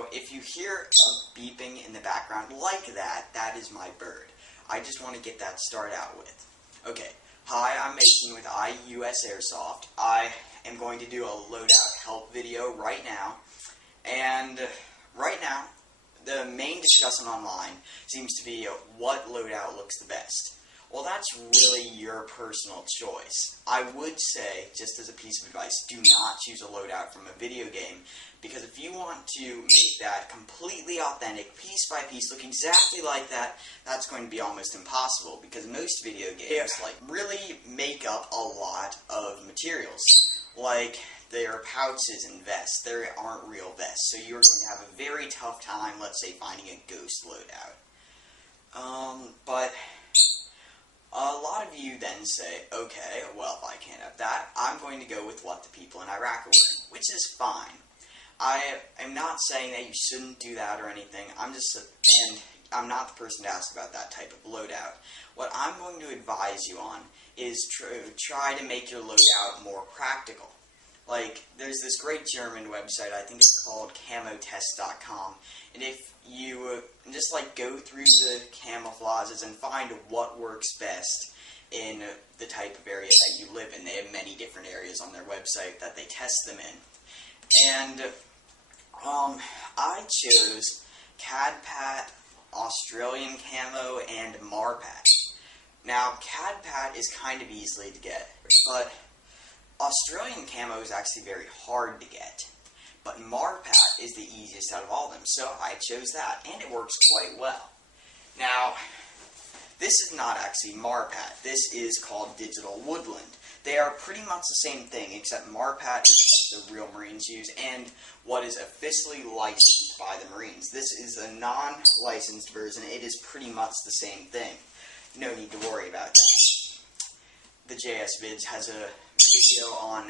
So if you hear a beeping in the background like that, that is my bird. I just want to get that started out with. Okay, hi, I'm Mason with IUS Airsoft. I am going to do a loadout help video right now. And right now, the main discussion online seems to be what loadout looks the best. Well, that's really your personal choice. I would say, just as a piece of advice, do not choose a loadout from a video game, because if you want to make that completely authentic, piece by piece, look exactly like that, that's going to be almost impossible, because most video games really make up a lot of materials. Like, their pouches and vests. They aren't real vests, so you're going to have a very tough time, let's say, finding a ghost loadout. But a lot of you then say, okay, well, if I can't have that, I'm going to go with what the people in Iraq are wearing, which is fine. I am not saying that you shouldn't do that or anything. I'm not the person to ask about that type of loadout. What I'm going to advise you on is try to make your loadout more practical. Like, there's this great German website, I think it's called camotest.com, and if you just go through the camouflages and find what works best in the type of area that you live in. They have many different areas on their website that they test them in. And I chose CADPAT, Australian Camo, and Marpat. Now, CADPAT is kind of easily to get, but Australian Camo is actually very hard to get. But Marpat is the easiest out of all of them, so I chose that, and it works quite well. Now, this is not actually Marpat. This is called Digital Woodland. They are pretty much the same thing, except Marpat is what the real Marines use, and what is officially licensed by the Marines. This is a non-licensed version. It is pretty much the same thing. No need to worry about that. The JS Vids has a video on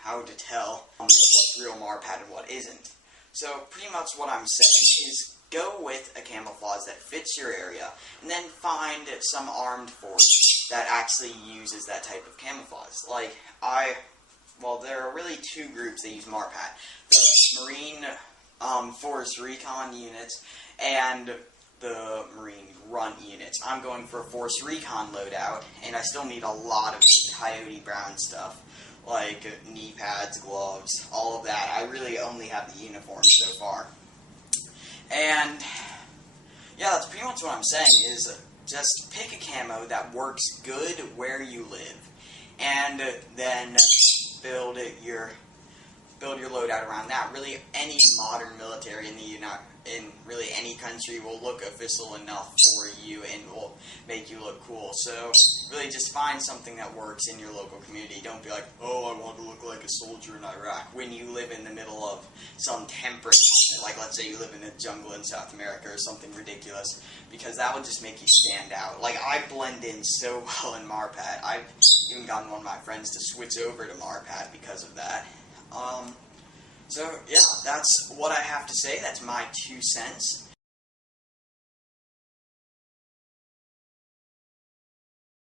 how to tell what's real Marpat and what isn't. So pretty much what I'm saying is go with a camouflage that fits your area, and then find some armed force that actually uses that type of camouflage. There are really two groups that use Marpat. The Marine Force Recon units and the Marine Grunt units. I'm going for a Force Recon loadout, and I still need a lot of Coyote Brown stuff, like knee pads, gloves, all of that. I really only have the uniform so far. And yeah, that's pretty much what I'm saying, is just pick a camo that works good where you live, and then build your loadout around that. Really, any modern military in really any country will look official enough for you and will make you look cool. So really just find something that works in your local community. Don't be like, oh, I want to look like a soldier in Iraq, when you live in the middle of some temperate continent, like let's say you live in a jungle in South America or something ridiculous, because that would just make you stand out. Like, I blend in so well in Marpat. I've even gotten one of my friends to switch over to Marpat because of that. So, yeah, that's what I have to say. That's my 2 cents.